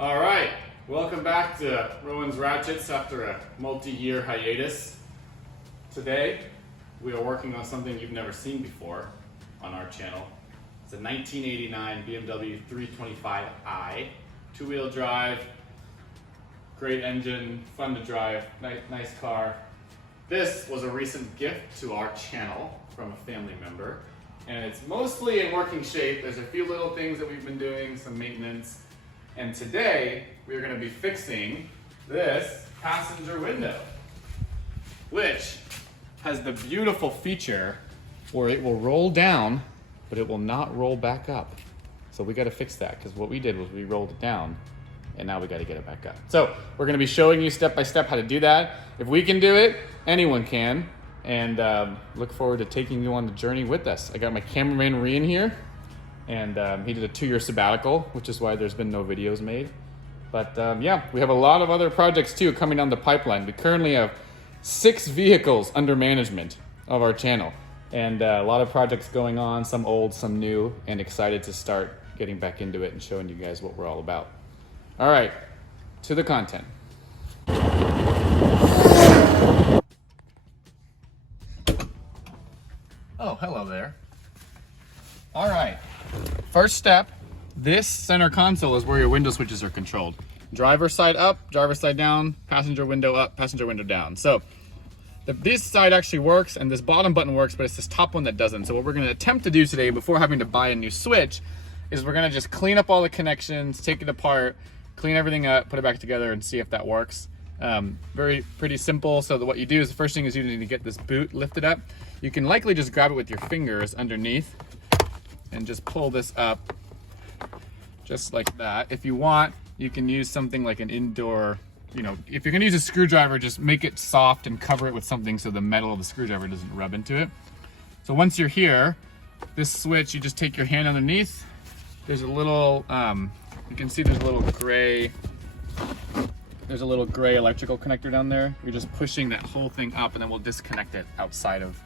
All right, welcome back to Rowan's Ratchets after a multi-year hiatus. Today, we are working on something you've never seen before on our channel. It's a 1989 BMW 325i, two-wheel drive, great engine, fun to drive, nice car. This was a recent gift to our channel from a family member, and it's mostly in working shape. There's a few little things that we've been doing, some maintenance. And today, we're going to be fixing this passenger window, which has the beautiful feature where it will roll down, but it will not roll back up. So we got to fix that, because what we did was we rolled it down, and now we got to get it back up. So we're going to be showing you step by step how to do that. If we can do it, anyone can. And look forward to taking you on the journey with us. I got my cameraman Rian here. And he did a 2-year sabbatical, which is why there's been no videos made. But yeah, we have a lot of other projects too coming down the pipeline. We currently have 6 vehicles under management of our channel. And a lot of projects going on, some old, some new, and excited to start getting back into it and showing you guys what we're all about. All right, to the content. Oh, hello there. All right. First step, this center console is where your window switches are controlled. Driver side up, driver side down, passenger window up, passenger window down. So this side actually works and this bottom button works, but it's this top one that doesn't. So what we're going to attempt to do today before having to buy a new switch is we're going to just clean up all the connections, take it apart, clean everything up, put it back together and see if that works. Pretty simple. So what you do is the first thing is you need to get this boot lifted up. You can likely just grab it with your fingers underneath and just pull this up just like that. If you want, you can use something like an indoor, if you're gonna use a screwdriver, just make it soft and cover it with something so the metal of the screwdriver doesn't rub into it. So once you're here, this switch, you just take your hand underneath. There's a little, you can see there's a little gray electrical connector down there. You're just pushing that whole thing up and then we'll disconnect it outside of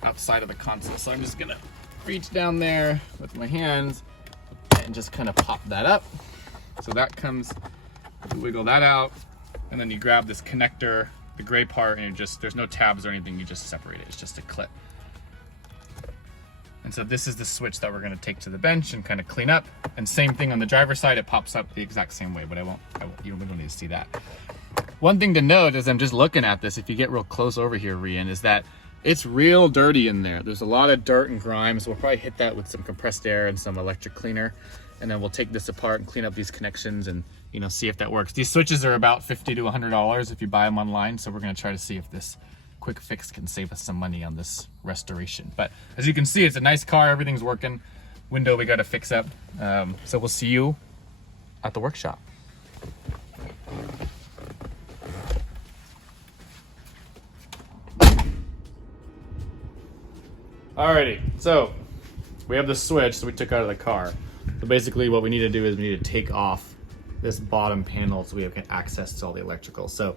the console. So I'm just gonna reach down there with my hands and just kind of pop that up. So that comes, you wiggle that out, and then you grab this connector, the gray part, and there's no tabs or anything, you just separate it. It's just a clip. And so this is the switch that we're gonna take to the bench and kind of clean up. And same thing on the driver's side, it pops up the exact same way, but you don't need to see that. One thing to note as I'm just looking at this, if you get real close over here, Rian, is that it's real dirty in there. There's a lot of dirt and grime, so we'll probably hit that with some compressed air and some electric cleaner. And then we'll take this apart and clean up these connections and see if that works. These switches are about $50 to $100 if you buy them online. So we're gonna try to see if this quick fix can save us some money on this restoration. But as you can see, it's a nice car, everything's working. Window we gotta fix up. So we'll see you at the workshop. Alrighty, so we have the switch that we took out of the car. So basically what we need to do is we need to take off this bottom panel so we have access to all the electrical. So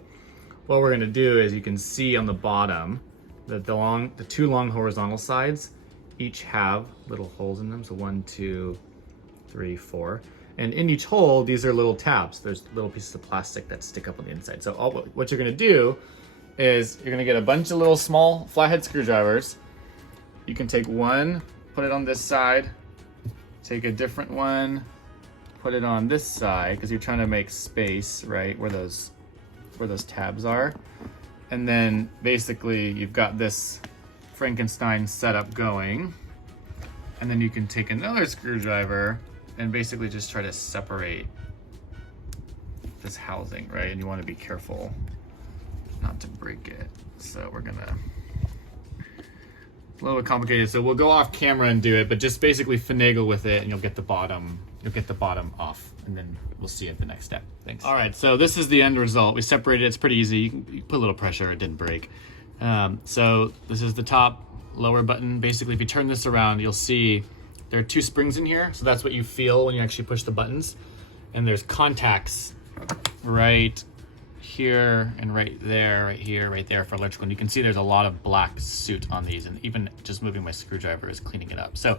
what we're gonna do is you can see on the bottom that the 2 long horizontal sides each have little holes in them. So 1, 2, 3, 4. And in each hole, these are little tabs. There's little pieces of plastic that stick up on the inside. So what you're gonna do is you're gonna get a bunch of little small flathead screwdrivers. You can take one, put it on this side, take a different one, put it on this side, because you're trying to make space, right, where those tabs are. And then basically you've got this Frankenstein setup going. And then you can take another screwdriver and basically just try to separate this housing, right? And you want to be careful not to break it. So we're gonna, a little bit complicated, so we'll go off camera and do it, but just basically finagle with it and you'll get the bottom off, and then we'll see at the next step. Thanks. All right, so this is the end result. We separated it, it's pretty easy. You can put a little pressure, it didn't break. So this is the top lower button. Basically, if you turn this around, you'll see there are 2 springs in here. So that's what you feel when you actually push the buttons. And there's contacts right here and right there, right here, right there for electrical. And you can see there's a lot of black soot on these, and even just moving my screwdriver is cleaning it up. So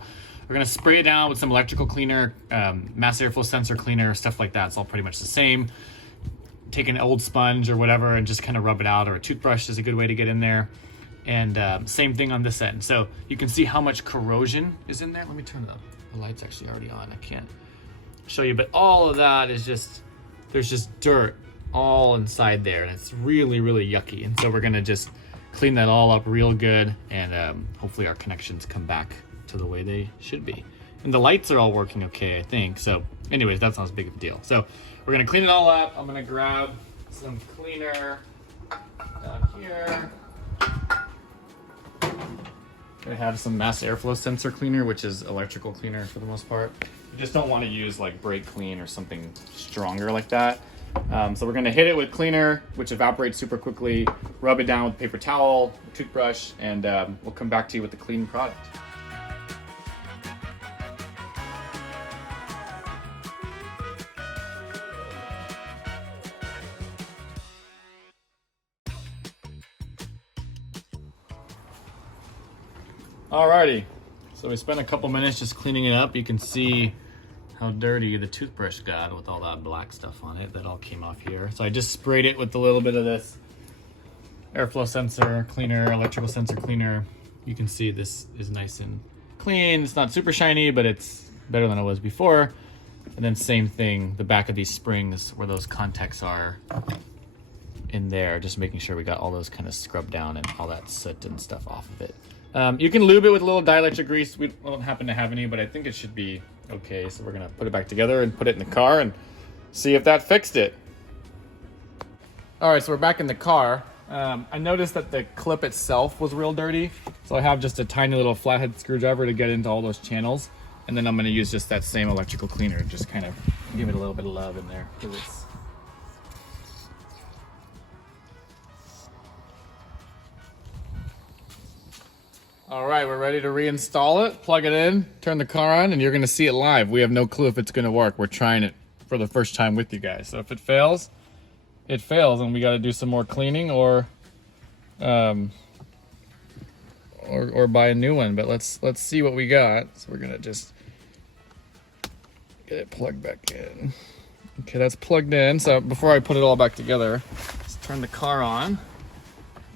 we're gonna spray it down with some electrical cleaner, mass airflow sensor cleaner, stuff like that. It's all pretty much the same. Take an old sponge or whatever and just kind of rub it out, or a toothbrush is a good way to get in there. And same thing on this end. So you can see how much corrosion is in there. Let me turn the light's actually already on. I can't show you, but all of that is just, there's just dirt all inside there, and it's really, really yucky. And so we're gonna just clean that all up real good, and hopefully our connections come back to the way they should be. And the lights are all working okay, I think. So anyways, that's not as big of a deal. So we're gonna clean it all up. I'm gonna grab some cleaner down here. I have some mass airflow sensor cleaner, which is electrical cleaner for the most part. You just don't want to use like brake clean or something stronger like that. So we're going to hit it with cleaner, which evaporates super quickly, rub it down with paper towel, toothbrush, and we'll come back to you with the clean product. Alrighty, so we spent a couple minutes just cleaning it up. You can see how dirty the toothbrush got with all that black stuff on it. That all came off here. So I just sprayed it with a little bit of this airflow sensor cleaner, electrical sensor cleaner. You can see this is nice and clean. It's not super shiny, but it's better than it was before. And then same thing, the back of these springs where those contacts are in there, just making sure we got all those kind of scrubbed down and all that soot and stuff off of it. You can lube it with a little dielectric grease. We don't happen to have any, but I think it should be okay. So we're gonna put it back together and put it in the car and see if that fixed it. All right, so we're back in the car. I noticed that the clip itself was real dirty. So I have just a tiny little flathead screwdriver to get into all those channels. And then I'm gonna use just that same electrical cleaner and just kind of give it a little bit of love in there. All right, we're ready to reinstall it, plug it in, turn the car on, and you're gonna see it live. We have no clue if it's gonna work. We're trying it for the first time with you guys. So if it fails, it fails, and we gotta do some more cleaning or buy a new one. But let's see what we got. So we're gonna just get it plugged back in. Okay, that's plugged in. So before I put it all back together, let's turn the car on.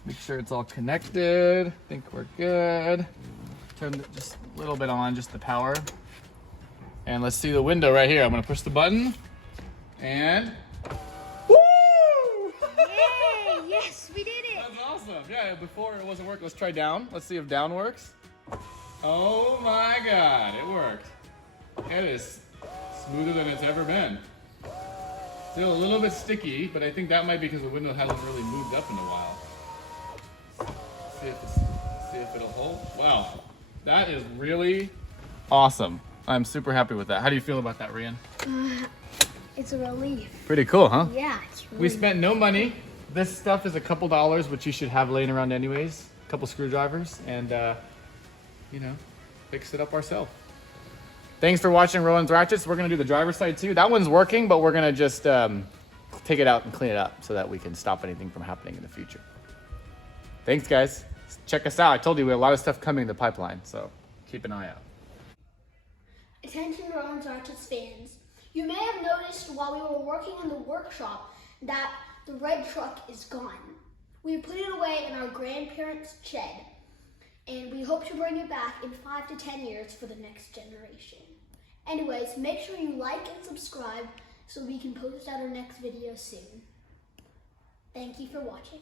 Make sure it's all connected. I think we're good. Turn just a little bit on, just the power. And let's see the window right here. I'm gonna push the button and woo! Yay! Yes, we did it! That's awesome. Yeah, before it wasn't working. Let's try down. Let's see if down works. Oh my God, it worked. It is smoother than it's ever been. Still a little bit sticky, but I think that might be because the window hasn't really moved up in a while. See if it'll hold. Wow, that is really awesome. I'm super happy with that. How do you feel about that, Rian? It's a relief. Pretty cool, huh? Yeah, it's really We spent no money. This stuff is a couple dollars, which you should have laying around anyways. A couple screwdrivers, and you know, fix it up ourselves. Thanks for watching Rowan's Ratchets. We're gonna do the driver's side too. That one's working, but we're gonna just take it out and clean it up so that we can stop anything from happening in the future. Thanks, guys. Check us out. I told you we have a lot of stuff coming in the pipeline, so keep an eye out. Attention Rowan's Ratchets fans. You may have noticed while we were working in the workshop that the red truck is gone. We put it away in our grandparents' shed, and we hope to bring it back in 5 to 10 years for the next generation. Anyways, make sure you like and subscribe so we can post out our next video soon. Thank you for watching.